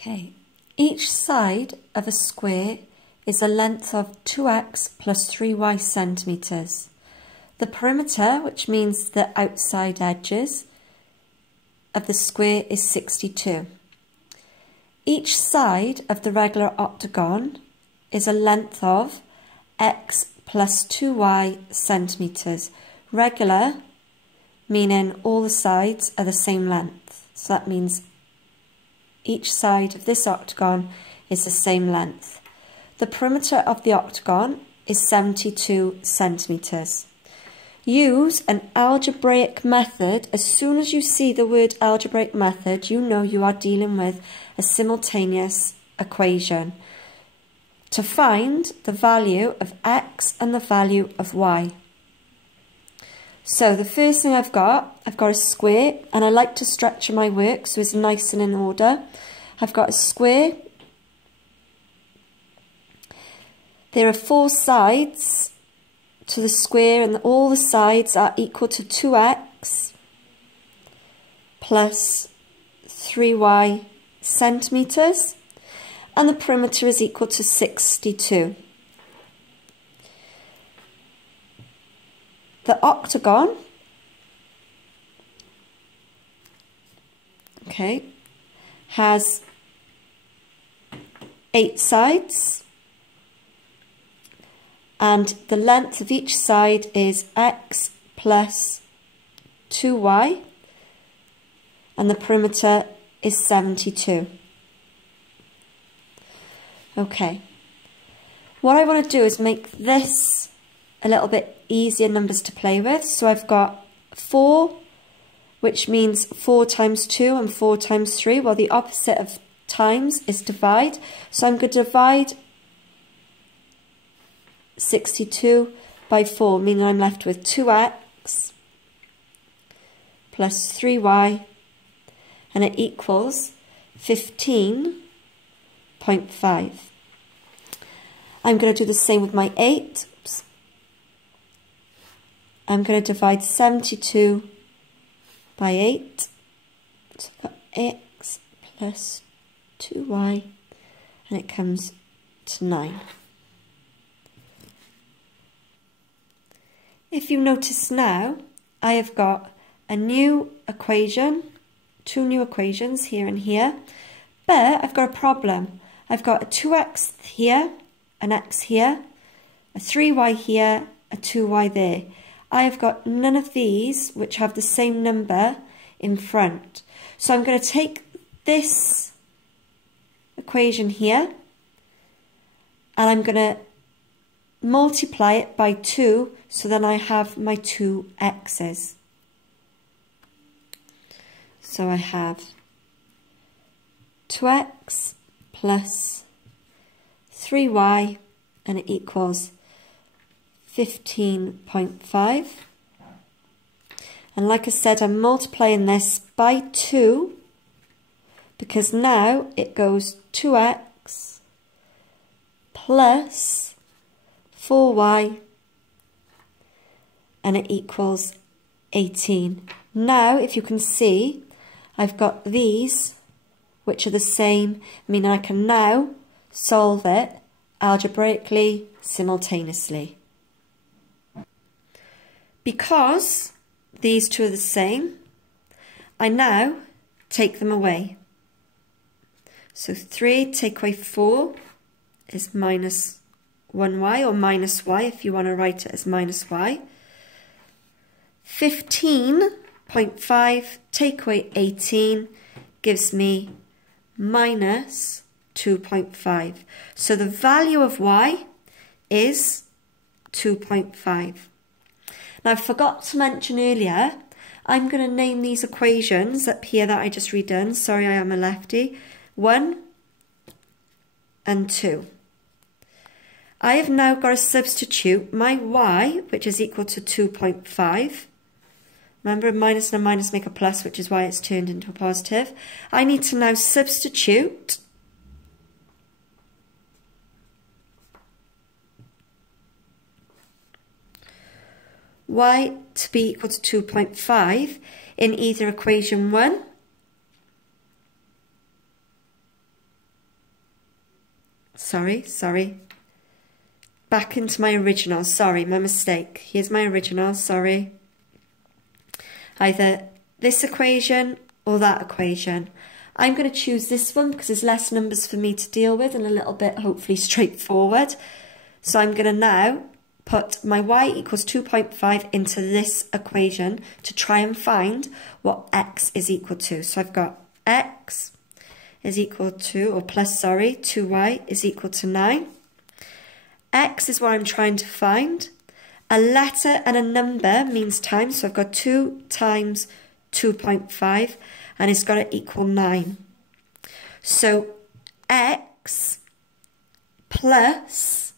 Okay, each side of a square is a length of 2x plus 3y centimetres. The perimeter, which means the outside edges of the square, is 62. Each side of the regular octagon is a length of x plus 2y centimetres. Regular meaning all the sides are the same length. So that means each side of this octagon is the same length. The perimeter of the octagon is 72 centimetres. Use an algebraic method. As soon as you see the word algebraic method, you know you are dealing with a simultaneous equation to find the value of x and the value of y. So the first thing I've got a square, and I like to structure my work so it's nice and in order. I've got a square. There are 4 sides to the square, and all the sides are equal to 2x plus 3y centimetres, and the perimeter is equal to 62. The octagon, okay, has 8 sides, and the length of each side is x plus 2y, and the perimeter is 72. Okay, what I want to do is make this a little bit easier numbers to play with. So I've got 4, which means 4 times 2 and 4 times 3. Well, the opposite of times is divide. So I'm going to divide 62 by 4, meaning I'm left with 2x plus 3y, and it equals 15.5. I'm going to do the same with my 8. I'm going to divide 72 by 8. So I've got x plus 2y, and it comes to 9. If you notice now, I have got a new equation, 2 new equations here and here, but I've got a problem. I've got a 2x here, an x here, a 3y here, a 2y there. I have got none of these which have the same number in front. So I'm going to take this equation here, and I'm going to multiply it by 2, so then I have my 2 x's. So I have 2x plus 3y, and it equals 15.5. And like I said, I'm multiplying this by 2 because now it goes 2x plus 4y, and it equals 18. Now, if you can see, I've got these which are the same, meaning I can now solve it algebraically simultaneously. Because these two are the same, I now take them away. So 3 take away 4 is minus 1y, or minus y if you want to write it as minus y. 15.5 take away 18 gives me minus 2.5. So the value of y is 2.5. Now I forgot to mention earlier, I'm going to name these equations up here that I just redone. Sorry, I am a lefty. 1 and 2. I have now got to substitute my y, which is equal to 2.5. Remember, a minus and a minus make a plus, which is why it's turned into a positive. I need to now substitute y to be equal to 2.5 in either equation 1 sorry. Back into my original, sorry, my mistake. Here's my original, sorry. Either this equation or that equation. I'm going to choose this one because there's less numbers for me to deal with and a little bit hopefully straightforward. So I'm going to now put my y equals 2.5 into this equation to try and find what x is equal to. So I've got x is equal to, or plus, sorry, 2y is equal to 9. X is what I'm trying to find. A letter and a number means times, so I've got 2 times 2.5, and it's got to equal 9. So x plus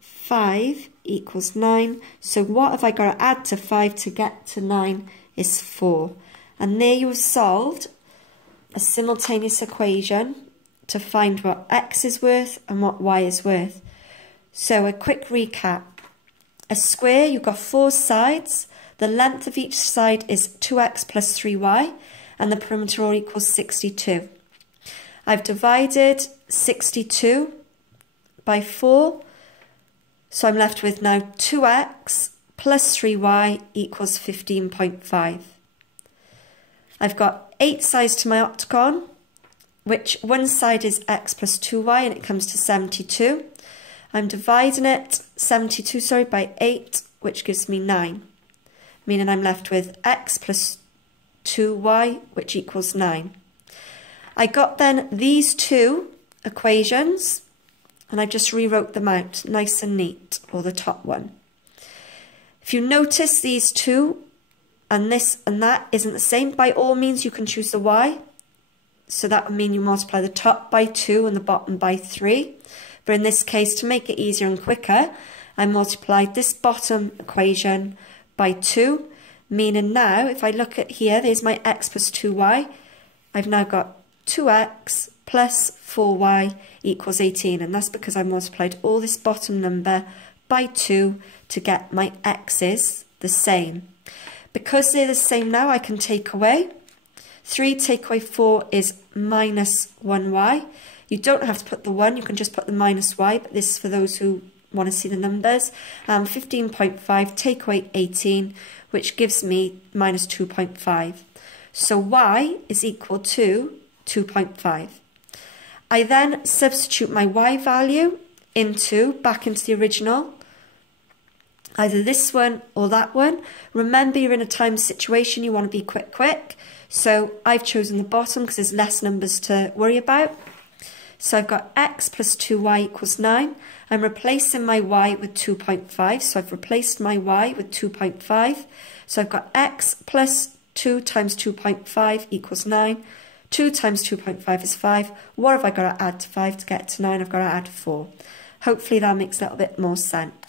5 equals 9. So what have I got to add to 5 to get to 9 is 4. And there you have solved a simultaneous equation to find what x is worth and what y is worth. So a quick recap. A square, you've got 4 sides. The length of each side is 2x plus 3y, and the perimeter all equals 62. I've divided 62 by 4, so I'm left with now 2x plus 3y equals 15.5. I've got 8 sides to my octagon, which one side is x plus 2y, and it comes to 72. I'm dividing it, 72, by 8, which gives me 9, meaning I'm left with x plus 2y, which equals 9. I got then these two equations, and I just rewrote them out nice and neat, or the top one. If you notice these two, and this and that isn't the same, by all means you can choose the y. So that would mean you multiply the top by 2 and the bottom by 3. But in this case, to make it easier and quicker, I multiplied this bottom equation by 2, meaning now, if I look at here, there's my x plus 2y. I've now got 2x plus 4y equals 18, and that's because I multiplied all this bottom number by 2 to get my x's the same. Because they're the same now, I can take away. 3 take away 4 is minus 1y. You don't have to put the 1, you can just put the minus y, but this is for those who want to see the numbers. 15.5 take away 18, which gives me minus 2.5. So y is equal to 2.5. I then substitute my y value back into the original, either this one or that one. Remember, you're in a time situation, you want to be quick. So I've chosen the bottom because there's less numbers to worry about. So I've got x plus 2y equals 9. I'm replacing my y with 2.5. So I've replaced my y with 2.5. So I've got x plus 2 times 2.5 equals 9. 2 times 2.5 is 5. What have I got to add to 5 to get to 9? I've got to add 4. Hopefully that makes a little bit more sense.